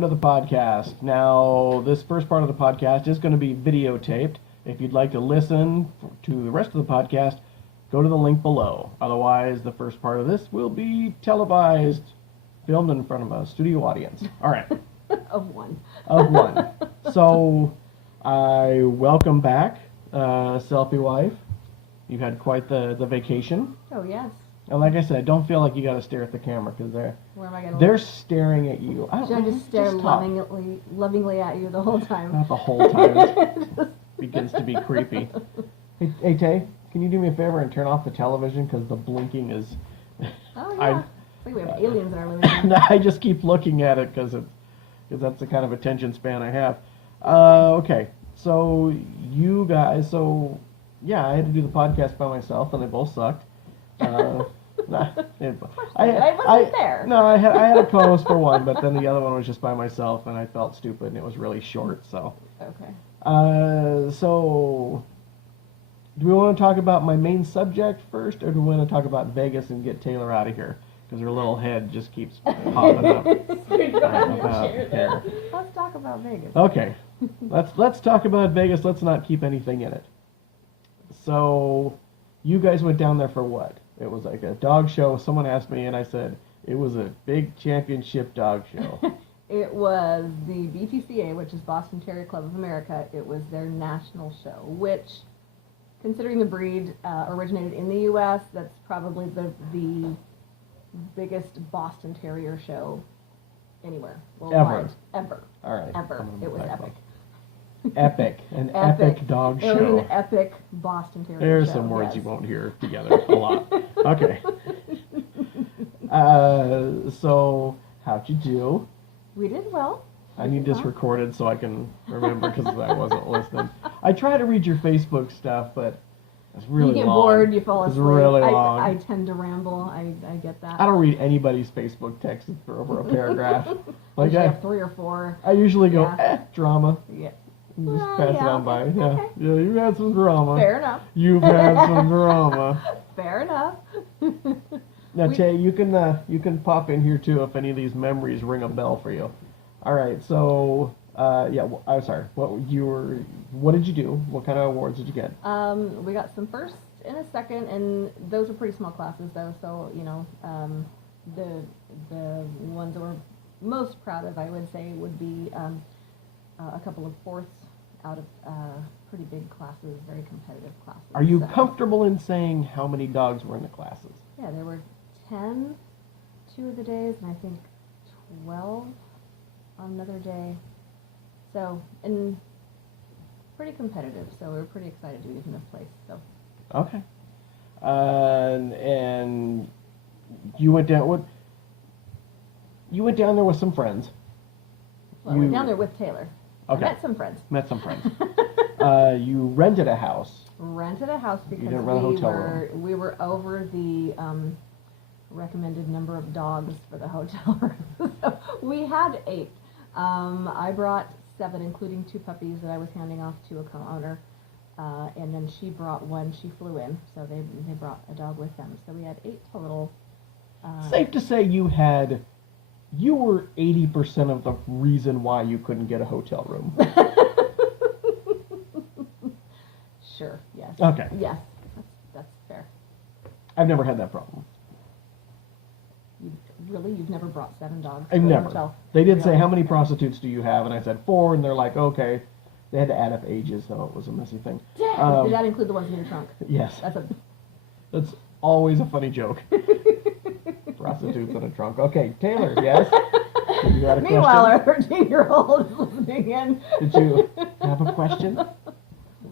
welcome to the podcast. Now, this first part of the podcast is going to be videotaped. If you'd like to listen to the rest of the podcast, go to the link below. Otherwise, the first part of this will be televised, filmed in front of a studio audience. All right. Of one. Of one. So, I welcome back, Selfie Wife. You've had quite the vacation. Oh, yes. And like I said, don't feel like you got to stare at the camera because they're look? staring at you. Should I just stare lovingly at you the whole time? Not the whole time. It begins to be creepy. Hey, Tay, can you do me a favor and turn off the television because the blinking is... Oh, yeah. It's like we have aliens in our living room. I just keep looking at it because that's the kind of attention span I have. Okay, so you guys, yeah, I had to do the podcast by myself and they both sucked. I wasn't there. No, I had a co-host for one, but then the other one was just by myself, and I felt stupid, and it was really short. So. Okay. So, do we want to talk about my main subject first, or do we want to talk about Vegas and get Taylor out of here? Because her little head just keeps popping up. Let's talk about Vegas. Okay, let's talk about Vegas. Let's not keep anything in it. So, you guys went down there for what? It was like a dog show. Someone asked me, and I said, it was a big championship dog show. It was the BTCA, which is Boston Terrier Club of America. It was their national show, which, considering the breed originated in the U.S., that's probably the biggest Boston Terrier show anywhere. Worldwide. Ever. All right. Ever. It was epic. An epic dog show. It was an epic Boston Terrier There's show. Some words yes. you won't hear together a lot. Okay. So, how'd you do? We did well. I need this recorded so I can remember because I wasn't listening. I try to read your Facebook stuff, but it's really long. You get bored, you fall asleep. It's really long. I tend to ramble. I get that. I don't read anybody's Facebook text for over a paragraph. Like I have 3 or 4. I usually go, drama. Yeah. And just pass it on by. Yeah. Okay. Yeah, you've had some drama. Fair enough. You've had some drama. Fair enough. Now, Tay, you can pop in here too if any of these memories ring a bell for you. All right, so I'm sorry. What did you do? What kind of awards did you get? We got some first and a second, and those were pretty small classes though. So the ones that we're most proud of, I would say, would be a couple of fourths out of pretty big classes, very competitive classes. Are you comfortable in saying how many dogs were in the classes? Yeah, there were 10 2 of the days, and I think 12 on another day. So, and pretty competitive. So we were pretty excited to be in this place. So. Okay. And you went down. What? You went down there with some friends. Well, we went down there with Taylor. Okay. I met some friends. You rented a house. Rented a house because you didn't rent a hotel room. We were over the recommended number of dogs for the hotel room. So we had 8. I brought 7, including 2 puppies that I was handing off to a co-owner. And then she brought 1. She flew in, so they brought a dog with them. So we had 8 total. Safe to say you were 80% of the reason why you couldn't get a hotel room. Sure, yes. Okay. Yes, that's fair. I've never had that problem. You've never brought 7 dogs I've to a never. hotel? They did say, how many prostitutes do you have? And I said 4, and they're like, okay. They had to add up ages, so it was a messy thing. Did that include the ones in your trunk? Yes. That's always a funny joke. Prostitutes in a trunk. Okay, Taylor, yes? You had a Meanwhile, our 13-year-old is listening in. Did you have a question? No,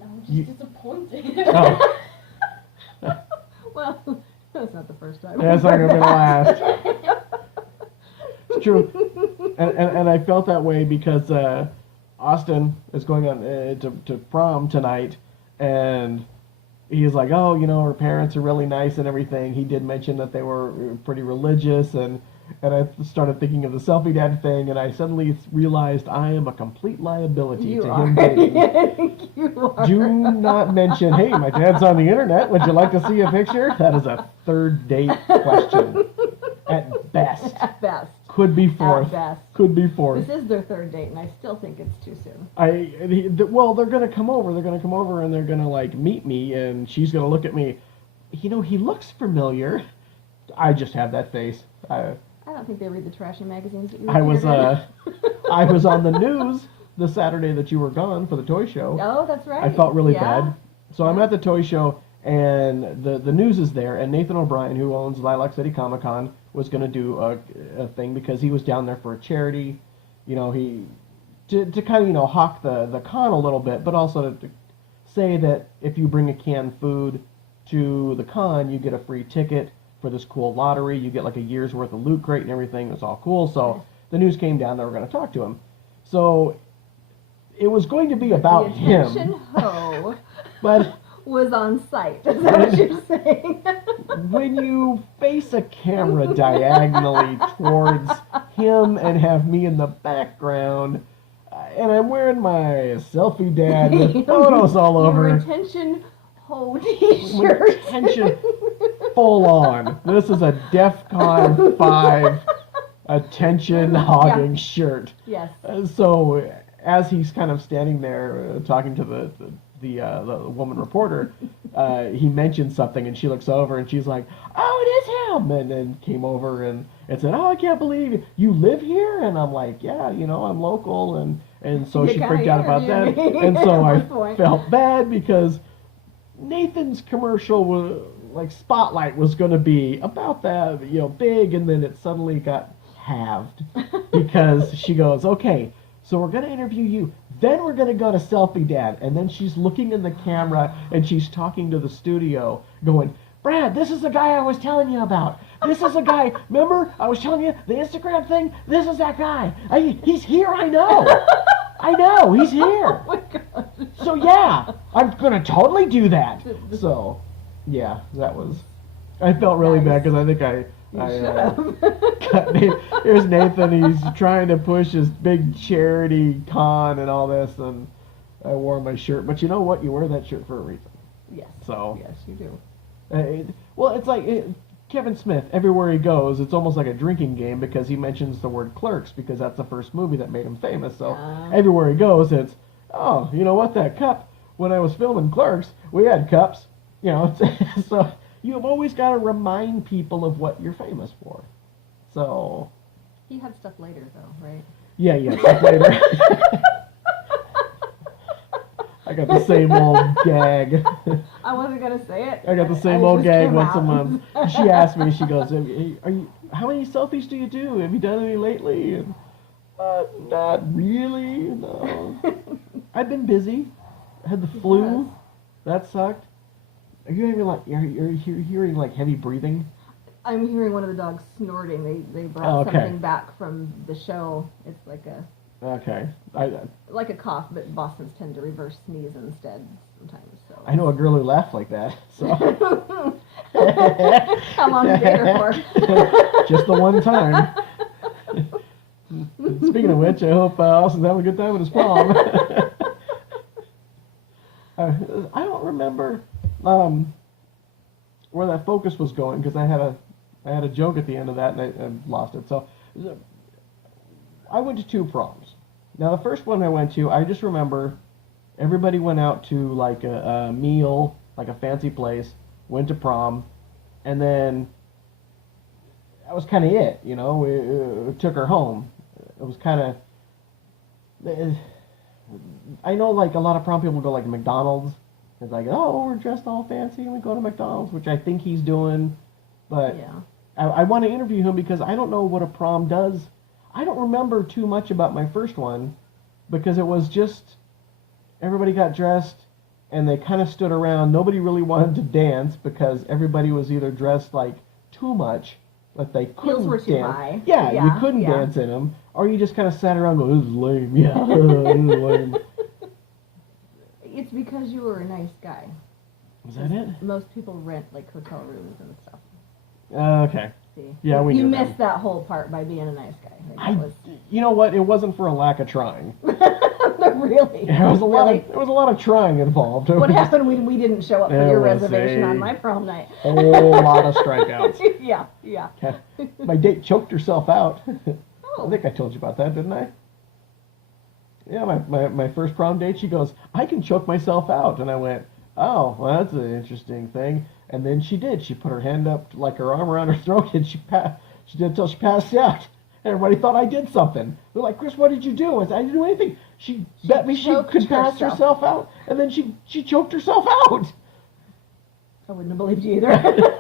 I'm just disappointed. Oh. Well, that's not the first time. That's not going to be the last. It's true. And I felt that way because Austin is going on to prom tonight, and he's like, oh, her parents are really nice and everything. He did mention that they were pretty religious, and I started thinking of the selfie dad thing, and I suddenly realized I am a complete liability to him dating. You are. Do not mention, hey, my dad's on the internet. Would you like to see a picture? That is a third date question. At best. At best. Could be fourth. At best. Could be fourth. This is their third date, and I still think it's too soon. Well, they're gonna come over. They're gonna come over, and they're gonna like meet me, and she's gonna look at me. You know, he looks familiar. I just have that face. I don't think they read the trashy magazines that you I was read. I was on the news the Saturday that you were gone for the toy show. Oh, that's right. I felt really Yeah. bad. So I'm at the toy show, and the news is there, and Nathan O'Brien, who owns Lilac City Comic Con, was going to do a thing because he was down there for a charity. You know, to kind of, you know, hawk the con a little bit, but also to say that if you bring a canned food to the con, you get a free ticket for this cool lottery. You get like a year's worth of loot crate and everything. It was all cool. So the news came down. They were going to talk to him. So it was going to be about the him. attention hoe But was on site. Is that what you're saying? when you face a camera diagonally towards him and have me in the background, and I'm wearing my selfie dad with photos all over. Your attention hoe t-shirt. Attention full on. This is a DEFCON 5 attention hogging shirt. Yes. So as he's kind of standing there talking to the woman reporter, he mentioned something, and she looks over and she's like, "Oh, it is him!" And then came over and said, "Oh, I can't believe you live here." And I'm like, "Yeah, you know, I'm local." And so You she kinda freaked out about that. interviewed me And so at I one point. felt bad because Nathan's commercial was like Spotlight was going to be about that, you know, big, and then it suddenly got halved because she goes, "Okay, so we're going to interview you, then we're going to go to Selfie Dad." And then she's looking in the camera and she's talking to the studio going, "Brad, this is the guy I was telling you about. This is the guy, remember I was telling you the Instagram thing? This is that guy. He's here, I know. I know, he's here." Oh my God. So yeah, I'm going to totally do that. So, yeah, that was, I felt really bad because I think here's Nathan, he's trying to push his big charity con and all this, and I wore my shirt. But you know what? You wear that shirt for a reason. Yes. So, Yes, you do. well, it's like Kevin Smith, everywhere he goes, it's almost like a drinking game because he mentions the word Clerks because that's the first movie that made him famous. So everywhere he goes, it's, "Oh, you know what, that cup, when I was filming Clerks, we had cups." You know, so you've always got to remind people of what you're famous for. So. He had stuff later, though, right? Yeah, stuff later. I got the same old gag. I wasn't gonna say it. I got the same It old just gag came once a out. month. She asked me, she goes, "Are you? How many selfies do you do? Have you done any lately?" And not really. No. I've been busy. I had the flu. Yes. That sucked. Are you hearing like heavy breathing? I'm hearing one of the dogs snorting. They brought Okay. something back from the show. It's like Okay. a cough, but Bostons tend to reverse sneeze instead sometimes. So I know a girl who laughed like that. So. How long you date her for? Just the one time. Speaking of which, I hope Austin's having a good time with his prom. I don't remember where that focus was going because I had a joke at the end of that and I lost it. So I went to 2 proms. Now the first one I went to, I just remember everybody went out to like a meal, like a fancy place, went to prom, and then that was kind of it, you know. We took her home. It was kind of, I know like a lot of prom people go like McDonald's. It's like, "Oh, we're dressed all fancy and we go to McDonald's," which I think he's doing. But Yeah. I want to interview him because I don't know what a prom does. I don't remember too much about my first one because it was just everybody got dressed and they kind of stood around. Nobody really wanted to dance because everybody was either dressed like too much, like they couldn't Heels were too dance. high. Yeah, you Yeah, couldn't yeah. dance in them, or you just kind of sat around going, "This is lame." Yeah, this is lame. It's because you were a nice guy. Was that it? Most people rent like hotel rooms and stuff. Okay. See? Yeah, we You knew missed that. that whole part by being a nice guy. Like, You know what? It wasn't for a lack of trying. really? There was a lot Really? of there was a lot of trying involved. What happened when we didn't show up for There your was reservation a- on my prom night? Whole lot of strikeouts. Yeah, yeah. My date choked herself out. I think I told you about that, didn't I? Yeah, my first prom date, she goes, I can choke myself out. And I went, oh, well, that's an interesting thing. And then she did. She put her hand up, like her arm around her throat, and she did until she passed out. And everybody thought I did something. They're like, Chris, what did you do? I said, I didn't do anything. She bet me she could pass herself out. And then she choked herself out. I wouldn't have believed you either.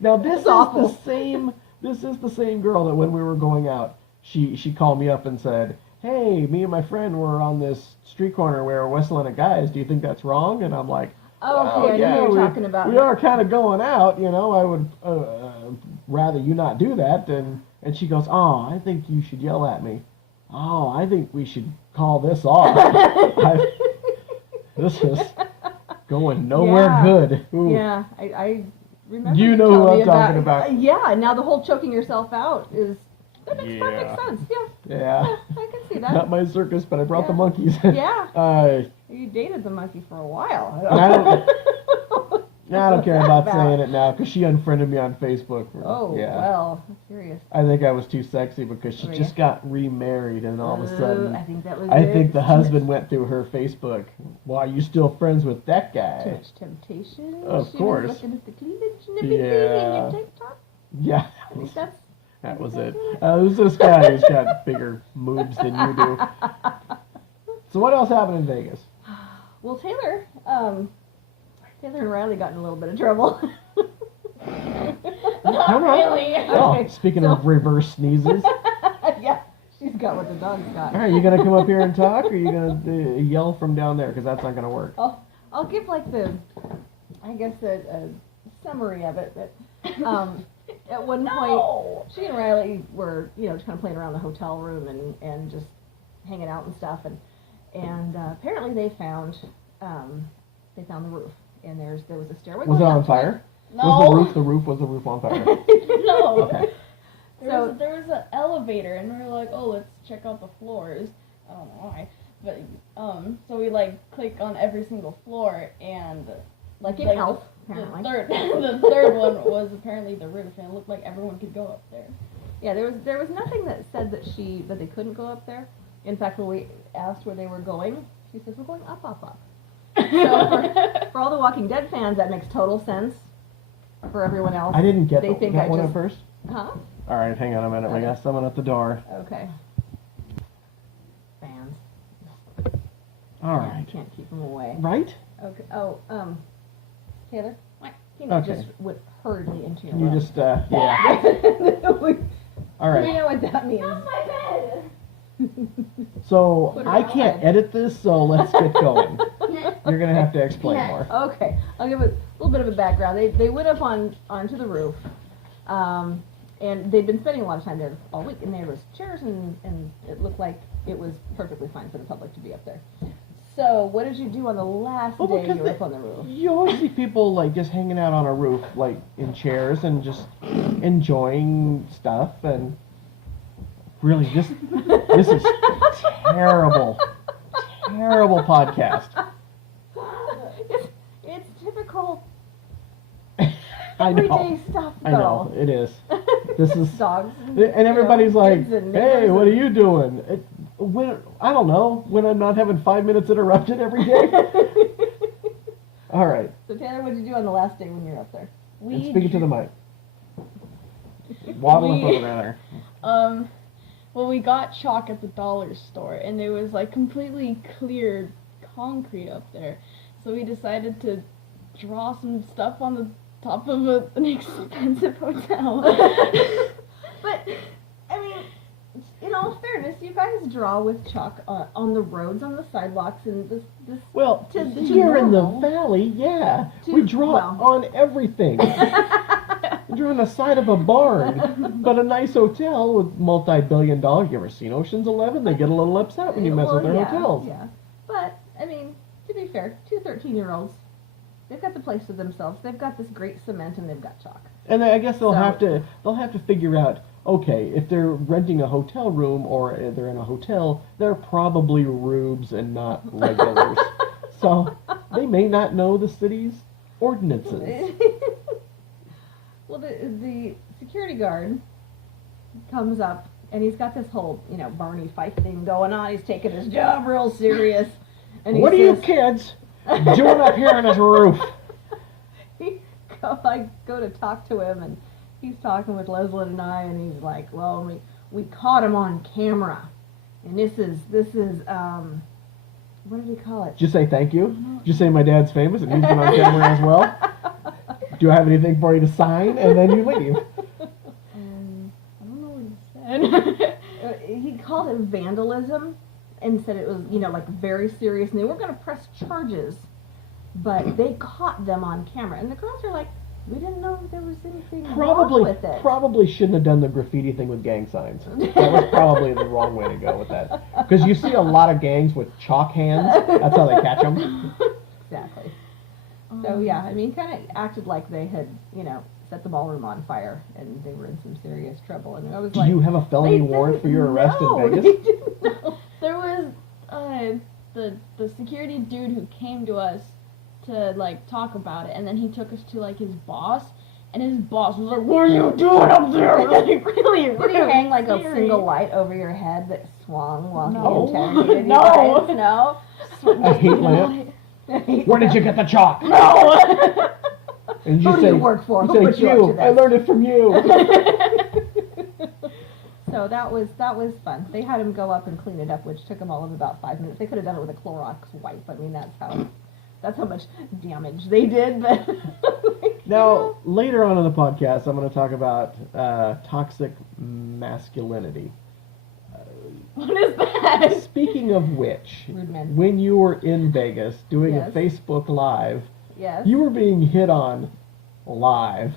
Now, this is awful. the same girl that when we were going out, she called me up and said, hey, me and my friend were on this street corner where we're whistling at guys. Do you think that's wrong? And I'm like, Oh, okay, I know what you're talking about. We are kind of going out, you know. I would rather you not do that. And she goes, oh, I think you should yell at me. Oh, I think we should call this off. This is going nowhere good. Ooh. Yeah, I remember. You know who I'm talking about. Yeah, and now the whole choking yourself out that makes perfect sense. Yeah. I can see that. Not my circus, but I brought the Yeah. monkeys. Yeah. You dated the monkey for a while. I don't care about saying it now because she unfriended me on Facebook. Oh, yeah. well, I'm curious. I think I was too sexy because she just got remarried and all of a sudden I think that was I think the husband went through her Facebook. Why are you still friends with that Too guy? much temptation. Of course. Was looking at the cleavage and everything in your TikTok. Yeah. I think That was it. Who's this guy who's got bigger moves than you do? So what else happened in Vegas? Well, Taylor and Riley got in a little bit of trouble. Not really. Oh, Okay, speaking of reverse sneezes. Yeah, she's got what the dog's got. All right, you gonna come up here and talk, or you gonna yell from down there? Because that's not gonna work. I'll give like a summary of it. But at one point, she and Riley were just kind of playing around the hotel room and just hanging out and stuff, and apparently they found the roof, and there was a stairway. Was it going on up. fire? No. Was the roof on fire? No. Okay. There was an elevator, and we were like, oh, let's check out the floors. I don't know why, but so we click on every single floor, and Like an elf, the apparently. the third one was apparently the roof, and it looked like everyone could go up there. Yeah, there was nothing that said that they couldn't go up there. In fact, when we asked where they were going, she says we're going up, up, up. So for all the Walking Dead fans, that makes total sense. For everyone else, I didn't get they think I one just, at first. Huh? All right, hang on a minute. We got someone at the door. Okay. Fans. All right. Can't keep them away. Right? Okay. Oh, Taylor, What? just went hurriedly into your You room. just yeah. All We right. know what that means. my bed. So Put her I can't outside. edit this, so let's get going. You're gonna have to explain more. Okay, I'll give a little bit of a background. They went up onto the roof, and they'd been spending a lot of time there all week. And there was chairs, and it looked like it was perfectly fine for the public to be up there. So what did you do on the last Well, day because you were up on the roof? You always see people just hanging out on a roof, in chairs and just enjoying stuff. And really, this is terrible podcast. It's typical I know. everyday stuff, though. I know it is. This is Dogs. and everybody's like, kids and "Hey, neighbors what are and- you doing?" I don't know. When I'm not having 5 minutes interrupted every day. All right. So Taylor, what did you do on the last day when you were up there? And speaking to the mic. Waddle up over there. Well, we got chalk at the dollar store, and there was completely clear concrete up there. So we decided to draw some stuff on the top of an expensive hotel. But, I mean, in all fairness, you guys draw with chalk on the roads, on the sidewalks, and this. Well, to here in the normal. valley, yeah, To- we draw well. on everything. We draw on the side of a barn, but a nice hotel with multi-billion-dollar. You ever seen Ocean's 11? They get a little upset when you mess with their hotels. Yeah, but I mean, to be fair, 2 13-year-olds, they've got the place to themselves. They've got this great cement, and they've got chalk. And I guess they'll So- have to figure out. Okay, if they're renting a hotel room or they're in a hotel, they're probably rubes and not regulars. So they may not know the city's ordinances. Well, the security guard comes up and he's got this whole, Barney Fife thing going on. He's taking his job real serious. And he What are you says- kids doing up here on this roof? I go to talk to him, and he's talking with Leslie and I, and he's like, well, we caught him on camera, and this is what did he call it? Just say thank you. Just say my dad's famous and he's been on camera as well. Do I have anything for you to sign? And then you leave. I don't know what he said. He called it vandalism and said it was, like very serious, and they weren't going to press charges, but they caught them on camera, and the girls are like, we didn't know there was anything wrong with it. Probably shouldn't have done the graffiti thing with gang signs. That was probably the wrong way to go with that. Because you see a lot of gangs with chalk hands. That's how they catch them. Exactly. So yeah, I mean, kind of acted like they had, set the ballroom on fire, and they were in some serious trouble. And I was Do like, you have a felony they warrant for your didn't arrest know. in Vegas? They didn't know. There was the security dude who came to us to like talk about it, and then he took us to like his boss, and his boss was like, "What are you doing up there?" Like really, Did he hang like a scary. single light over your head that swung while No. he interrogated you No. guys? No. A heat lamp? Where did you get the chalk? No. And Who do you work for? You Who say, put you up to "You, I this?" learned it from you." So that was fun. They had him go up and clean it up, which took them all of about 5 minutes. They could have done it with a Clorox wipe. I mean, that's how much damage they did. But Now, later on in the podcast, I'm going to talk about toxic masculinity. What is that? Speaking of which, Rude men. when you were in Vegas doing Yes. a Facebook Live, yes. you were being hit on live.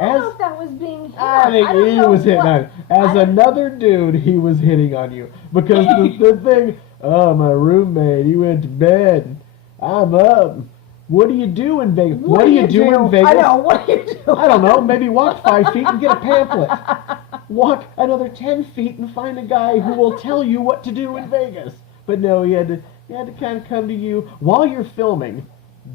I don't know as- if that was being hit I on. think don't he know was hitting what- on you. As another dude, he was hitting on you. Because the thing, oh, my roommate, he went to bed. I'm up. What do you do in Vegas? What do you do in Vegas? I know, what do you do? I don't know, maybe walk 5 feet and get a pamphlet. Walk another 10 feet and find a guy who will tell you what to do in Vegas. But no, he had to kind of come to you while you're filming,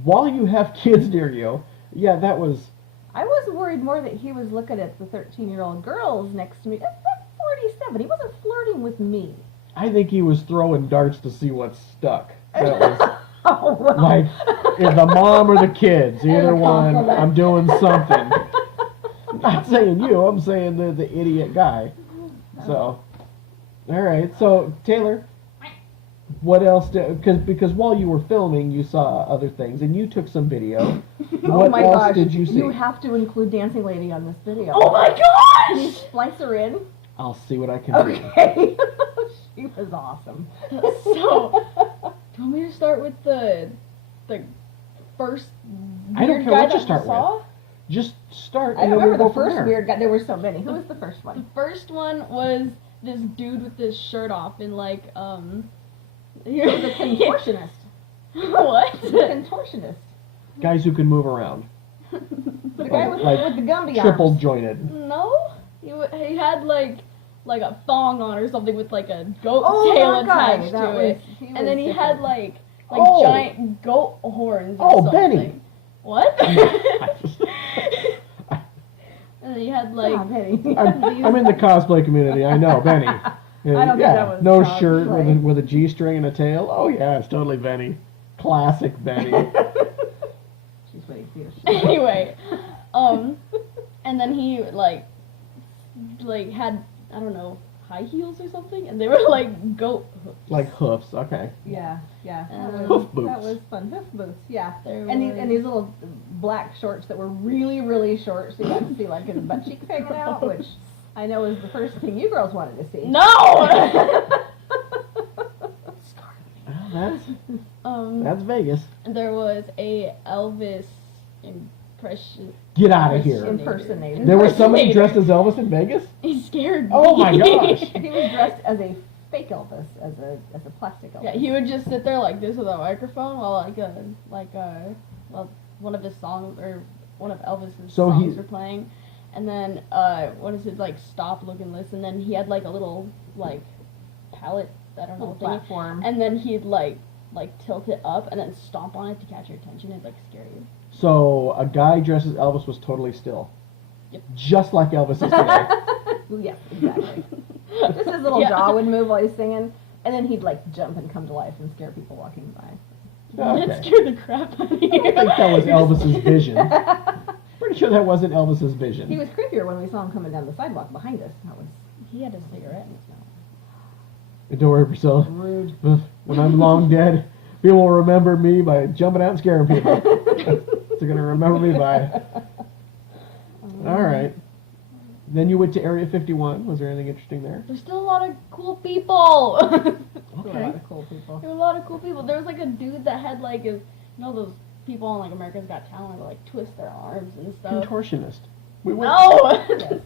while you have kids near you. Yeah, that was... I was worried more that he was looking at the 13-year-old girls next to me. That's 47. He wasn't flirting with me. I think he was throwing darts to see what stuck. That was Oh, well. like, if the mom or the kids, either a one, compliment. I'm doing something. I'm not saying you, I'm saying the idiot guy. So, all right. So, Taylor, what else? Because while you were filming, you saw other things, and you took some video. Oh What my else gosh. did you see? You have to include Dancing Lady on this video. Oh my Can you gosh! splice her in? I'll see what I can do. Okay. She was awesome. So, do you want me to start with the first I don't weird care guy what you that start we saw? Just start, I and then we'll remember go the from first there. weird guy. There were so many. Who was the first The one? first one was this dude with his shirt off and like He was a contortionist. what? The contortionist. Guys who can move around, The guy with, Like with the Gumby triple arms. jointed. No, he had like a thong on or something with like a goat Oh, tail that guy. attached That to was- it, he and then was he had different. like Oh. giant goat horns. Or Oh, something. Benny. What? I just- And then he had like Ah, Benny. I'm in the cosplay community. I know Benny. I don't think that was no cosplay. shirt with a G-string and a tail. Oh yeah, it's totally Benny. Classic Benny. She's waiting for you. anyway, and then he like had I don't know high heels or something, and they were like goat hooves. Like hoofs. Okay. Yeah. Hoof boots. That was fun. Hoof boots, yeah. There And was- these little black shorts that were really, really short, so you got to see like his butt cheeks hanging out, which I know is the first thing you girls wanted to see. No. Well, that's Vegas. There was a Elvis impression. Get out of here. Impersonator. There was somebody dressed as Elvis in Vegas? He scared me. Oh my gosh. He was dressed as a fake Elvis, as a plastic Elvis. Yeah, he would just sit there like this with a microphone while one of his songs or one of Elvis's So songs he- were playing, and then what is it like stop, look, and listen. Then he had like a little like palette, I don't know, Little thingy, platform. and then he'd like tilt it up and then stomp on it to catch your attention and like scare you. So a guy dressed as Elvis was totally still. Yep. Just like Elvis is today. Yes, exactly. Just his little Yeah. jaw would move while he's singing, and then he'd like jump and come to life and scare people walking by. That Okay. scared the crap out of you. I think that was Elvis's vision. Pretty sure that wasn't Elvis's vision. He was creepier when we saw him coming down the sidewalk behind us. That was He had a cigarette in his mouth. Don't worry, Priscilla. rude. When I'm long dead, people will remember me by jumping out and scaring people. They're going to remember me by... All right. Then you went to Area 51. Was there anything interesting there? There's still a lot of cool people. A lot of cool people. There were a lot of cool people. There was like a dude that had like those people on like America's Got Talent that like twist their arms and stuff. Contortionist. We went... No. Yes.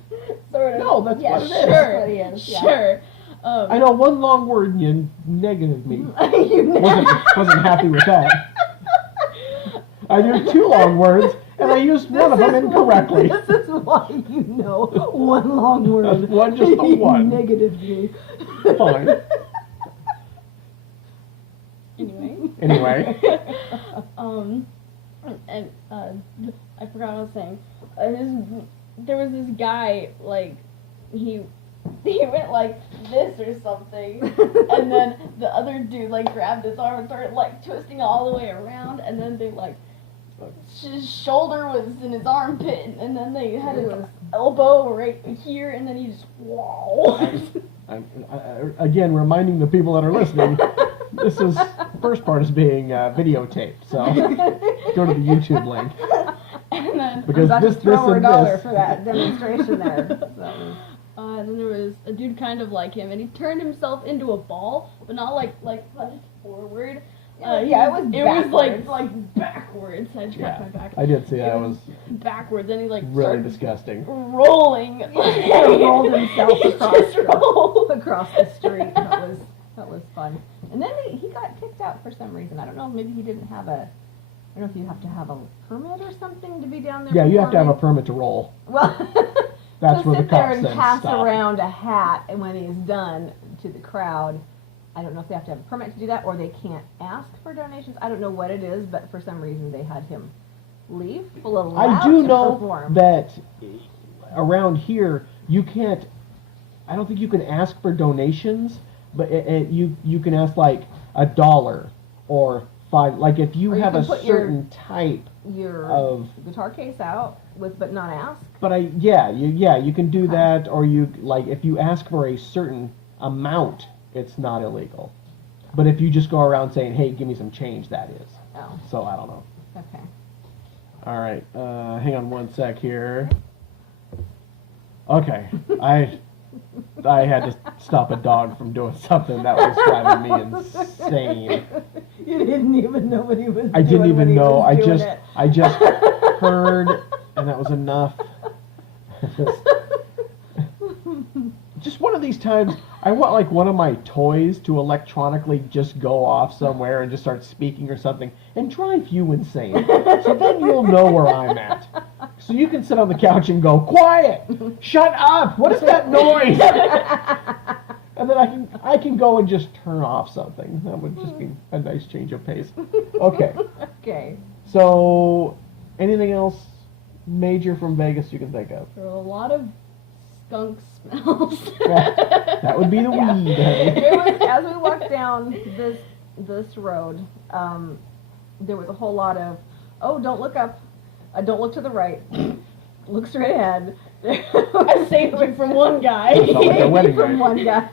Sort of. No, that's yeah, what it is. Sure. That's what he is, yeah. Sure. I know one long word and you negative me. You Wasn't happy with that. I used 2 long words and I used one of them incorrectly. This is why you know one long word. That's one, just a one. Negative me. Fine. Anyway. Anyway. And I forgot what I was saying. There was this guy, like, he went like this or something, and then the other dude like grabbed his arm and started like twisting all the way around, and then they like his shoulder was in his armpit, and then they had his elbow right here, and then he just Again, reminding the people that are listening, this is first part is being videotaped, so go to the YouTube link and then because I'm about this to throw her and $1 this. for that demonstration there. That was... and then there was a dude kind of like him, and he turned himself into a ball, but not like punched forward. Yeah, it was like backwards. I just cracked my back. I did see It that. It was was backwards, and he like really started disgusting. rolling. He rolled himself He across just rolled. across the street. That was fun. And then he got kicked out for some reason. I don't know. Maybe he didn't have a. I don't know if you have to have a permit or something to be down there. Yeah, you have to have a performing. permit to roll. Well, That's to where the sit there cop and said pass stop. around a hat, and when he's done to the crowd, I don't know if they have to have a permit to do that or they can't ask for donations. I don't know what it is, but for some reason they had him leave. Allowed I do to know perform. that around here you can't. I don't think you can ask for donations, but you can ask like $1 or $5. Like if you Or you have can a put your- certain type your of. guitar case out with, but not ask. But you can do that, or you like if you ask for a certain amount, it's not illegal. But if you just go around saying, "Hey, give me some change," that is. Oh, So I don't know. okay. All right, hang on one sec here. Okay, I had to stop a dog from doing something that was driving me insane. You didn't even know what he was I didn't even know. I just it. heard, and that was enough. Just one of these times, I want like one of my toys to electronically just go off somewhere and just start speaking or something and drive you insane. So then you'll know where I'm at. So you can sit on the couch and go, quiet, shut up, what is that noise? And then I can go and just turn off something. That would just be a nice change of pace. Okay. Okay. So, anything else major from Vegas you can think of? There were a lot of skunk smells. That would be the Yeah. weed. It was, as we walked down this road, there was a whole lot of, oh, don't look up, don't look to the right, look straight ahead. I saved you from one guy. That sounds like a wedding From night. one guy.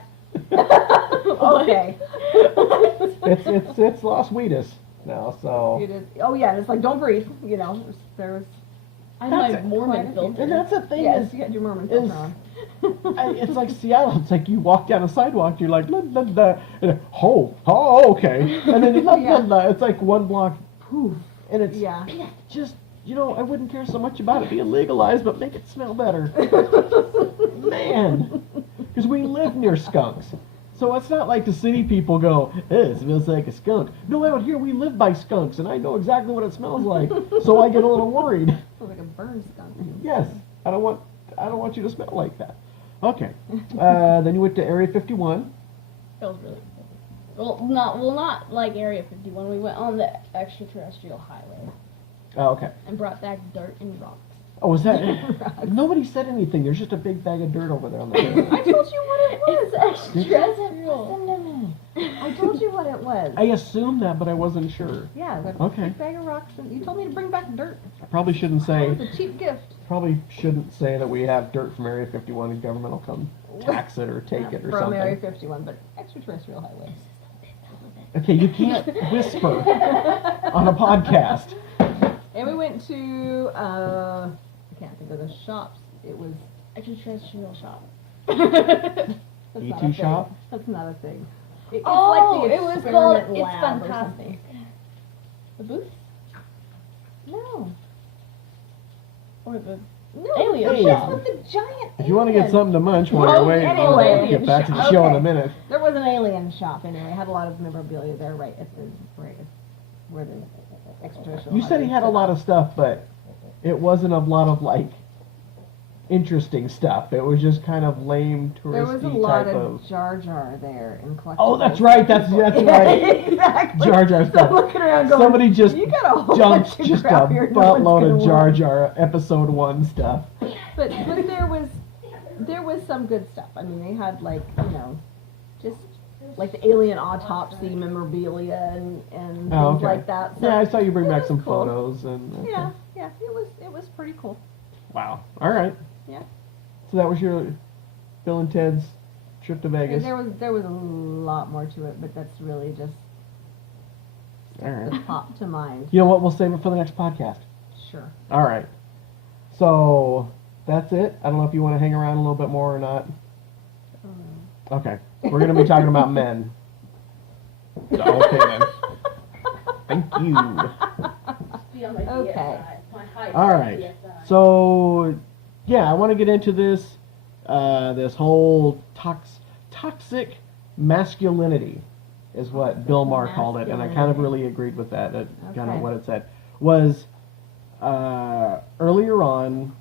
Okay. It's Las Vegas now, so. It is, oh yeah, and it's like, don't breathe, you know, there was, I had my That's it. Mormon filter. And that's the thing yes, is, you had your Mormon is- filter on. it's like Seattle. It's like you walk down a sidewalk, you're like, la, la, la, and, oh, okay. And then la, la, la, it's like one block, poof. And it's Yeah. just, I wouldn't care so much about it being legalized, but make it smell better. Man. Because we live near skunks. So it's not like the city people go, it smells like a skunk. No, out here we live by skunks, and I know exactly what it smells like. So I get a little worried. Sounds like a burn skunk. Yes, I don't want you to smell like that. Okay. Then you went to Area 51. That was really cool. Not like Area 51. We went on the extraterrestrial highway Oh, okay. and brought back dirt and rocks. Oh, was that? Nobody said anything. There's just a big bag of dirt over there on the table. I told you what it was. It's extraterrestrial. Listen to me. I told you what it was. I assumed that, but I wasn't sure. Yeah, the Okay. big bag of rocks. And you told me to bring back dirt. I probably shouldn't It say. was a cheap gift. Probably shouldn't say that we have dirt from Area 51 and government will come tax it or take it or From something. Area 51, but extraterrestrial highway. Okay, you can't whisper on a podcast. And we went to, I can't think of the shops. It was, Extraterrestrial shop. that's not E2 a thing. shop? That's not a thing. It's Oh, like the it was called experiment It's lab or Fantastic. something. The booth? No. Or the No, Alien the shop. place with the giant If you want to get alien. something to munch while you're Oh, waiting, anyway. we'll get back to the Okay. show in a minute. There was an alien shop anyway. It had a lot of memorabilia there, right at the where the extraterrestrial. You said he had a lot of stuff, but it wasn't a lot of like interesting stuff. It was just kind of lame There was a touristy lot type of of. Jar Jar there in collectibles. Oh, that's right. That's right. Exactly. Jar Jar So stuff. I'm looking around going, Somebody just you got a whole dumped bunch of just a crap here, no one's buttload gonna of Jar win. Jar episode 1 stuff. But there was some good stuff. I mean, they had like, just like the alien autopsy memorabilia and things Oh, okay. like that. So Yeah, I saw you bring it back was some cool. photos and. Okay. Yeah, it was pretty cool. Wow. All right. Yeah. So that was your Bill and Ted's trip to Vegas. And there was a lot more to it, but that's really just All right. the pop to mind. You know what? We'll save it for the next podcast. Sure. All right. So that's it. I don't know if you want to hang around a little bit more or not. Okay. We're going to be talking about men. Okay then. Thank you. Okay. All right. So, yeah, I want to get into this this whole toxic masculinity is what Bill Maher called it, and I kind of really agreed with that. That's kind of Okay. what it said. Was earlier on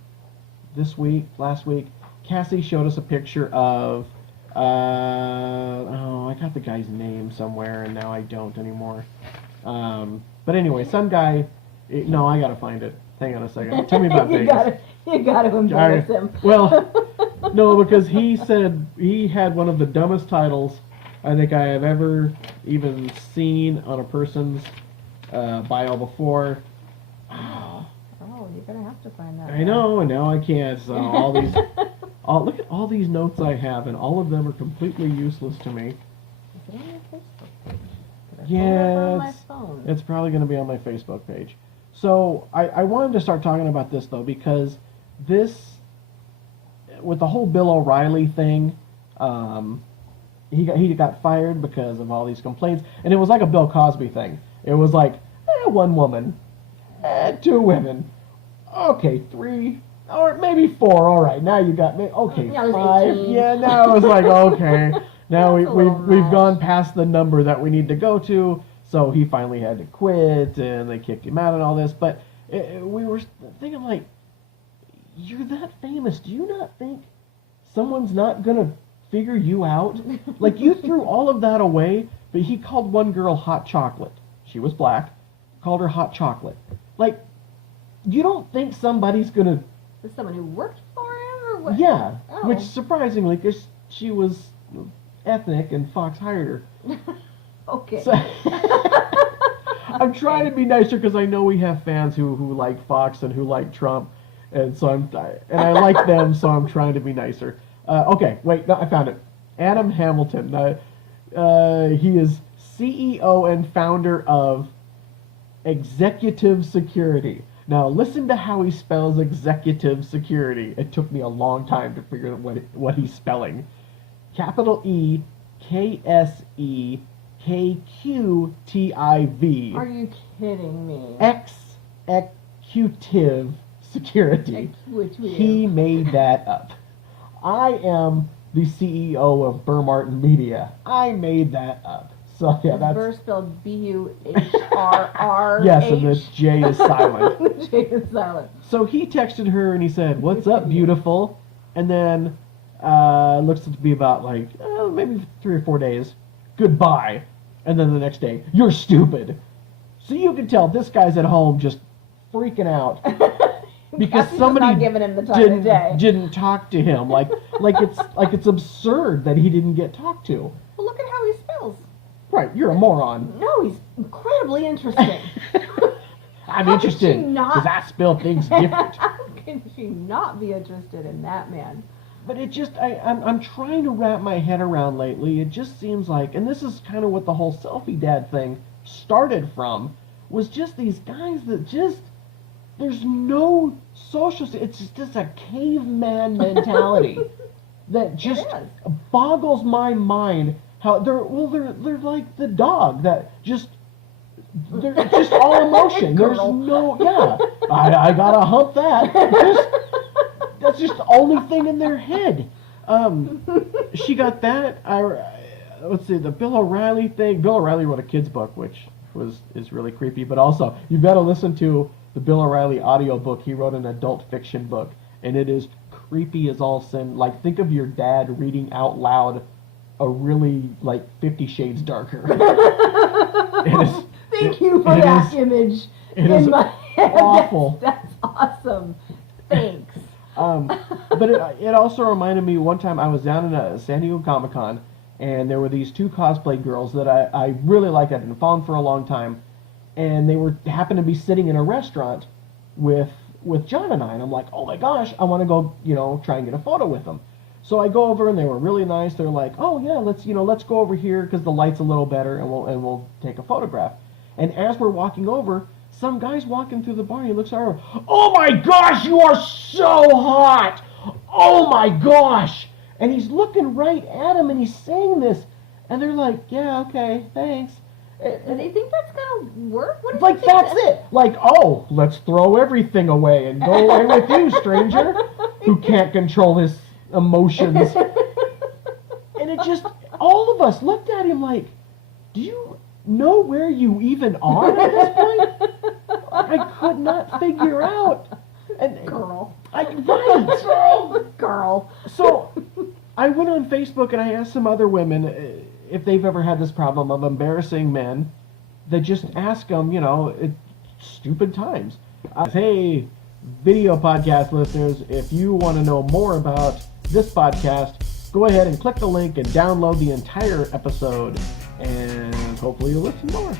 this week, last week, Cassie showed us a picture of I got the guy's name somewhere, and now I don't anymore. But anyway, some guy. No, I gotta find it. Hang on a second. Tell me about you Vegas. You gotta embarrass him. Well, no, because he said he had one of the dumbest titles I think I have ever even seen on a person's bio before. Oh, you're gonna have to find that. I know, and now I can't. So look at all these notes I have, and all of them are completely useless to me. Is it on your Facebook page? Did I pull it up Yeah, on my phone? it's probably going to be on my Facebook page. So I wanted to start talking about this though, because this, with the whole Bill O'Reilly thing, he got fired because of all these complaints, and it was like a Bill Cosby thing. It was like one woman, 2 women, okay, 3. Or maybe 4. All right, now you got me. Okay, Yeah, it was 5. 18. Yeah, now it was like okay. Now That's a little we've much. gone past the number that we need to go to. So he finally had to quit, and they kicked him out and all this. But we were thinking like, you're that famous. Do you not think someone's not gonna figure you out? Like you threw all of that away, but he called one girl hot chocolate. She was black. Called her hot chocolate. Like, you don't think somebody's gonna? Was someone who worked for him or what? Yeah, Oh. which surprisingly, because she was ethnic and Fox hired her. Okay. So, I'm trying to be nicer because I know we have fans who like Fox and who like Trump, and so I like them, so I'm trying to be nicer. Okay, wait, no, I found it. Adam Hamilton. He is CEO and founder of Executive Security. Now listen to how he spells executive security. It took me a long time to figure out what he's spelling. Capital E, KSEKQTIV. Are you kidding me? Executive Security. He made that up. I am the CEO of Burr Martinmedia. I made that up. So yeah, that's Burr spelled B-U-H-R-R-H. yes, and the J is silent. The J is silent. So he texted her and he said, "What's up, beautiful?" And then looks to be about like maybe 3 or 4 days. Goodbye. And then the next day, "You're stupid." So you can tell this guy's at home just freaking out. because Cassie's somebody not giving him the time of day. didn't talk to him. Like it's absurd that he didn't get talked to. Well, look at how he spells. Right, you're a moron. No, he's incredibly interesting. I'm How could interested she not- because I spell things different. How can she not be interested in that man? But it just, I'm trying to wrap my head around lately. It just seems like, and this is kind of what the whole selfie dad thing started from, was just these guys that just, there's no social, it's just a caveman mentality that just boggles my mind. How they're like the dog that they're just all emotion. There's no, I gotta hump that. That's just the only thing in their head. She got that. Let's see, the Bill O'Reilly thing. Bill O'Reilly wrote a kid's book, which is really creepy. But also, you've got to listen to the Bill O'Reilly audio book. He wrote an adult fiction book, and it is creepy as all sin. Like, think of your dad reading out loud a really, like, 50 Shades Darker. Thank you for that image in my head. Awful. That's awesome. Thanks. But it also reminded me one time I was down in San Diego Comic-Con, and there were these two cosplay girls that I really liked. I'd been following for a long time, and they happened to be sitting in a restaurant with John and I, and I'm like, oh my gosh, I want to go, try and get a photo with them. So I go over, and they were really nice. They're like, oh yeah, let's go over here because the light's a little better, and we'll take a photograph. And as we're walking over, some guy's walking through the bar, and he looks at her, oh my gosh, you are so hot! Oh my gosh! And he's looking right at him, and he's saying this, and they're like, yeah, okay, thanks. Do they think that's gonna work? What do Like, you think that's it. Like, oh, let's throw everything away and go away with you, stranger, who can't control his emotions. And it just, all of us looked at him like, do you know where you even are at this point? I could not figure out. And Girl. Girl. So I went on Facebook and I asked some other women if they've ever had this problem of embarrassing men that just ask them, at stupid times. Hey, video podcast listeners, if you want to know more about this podcast, go ahead and click the link and download the entire episode, and hopefully you'll listen more.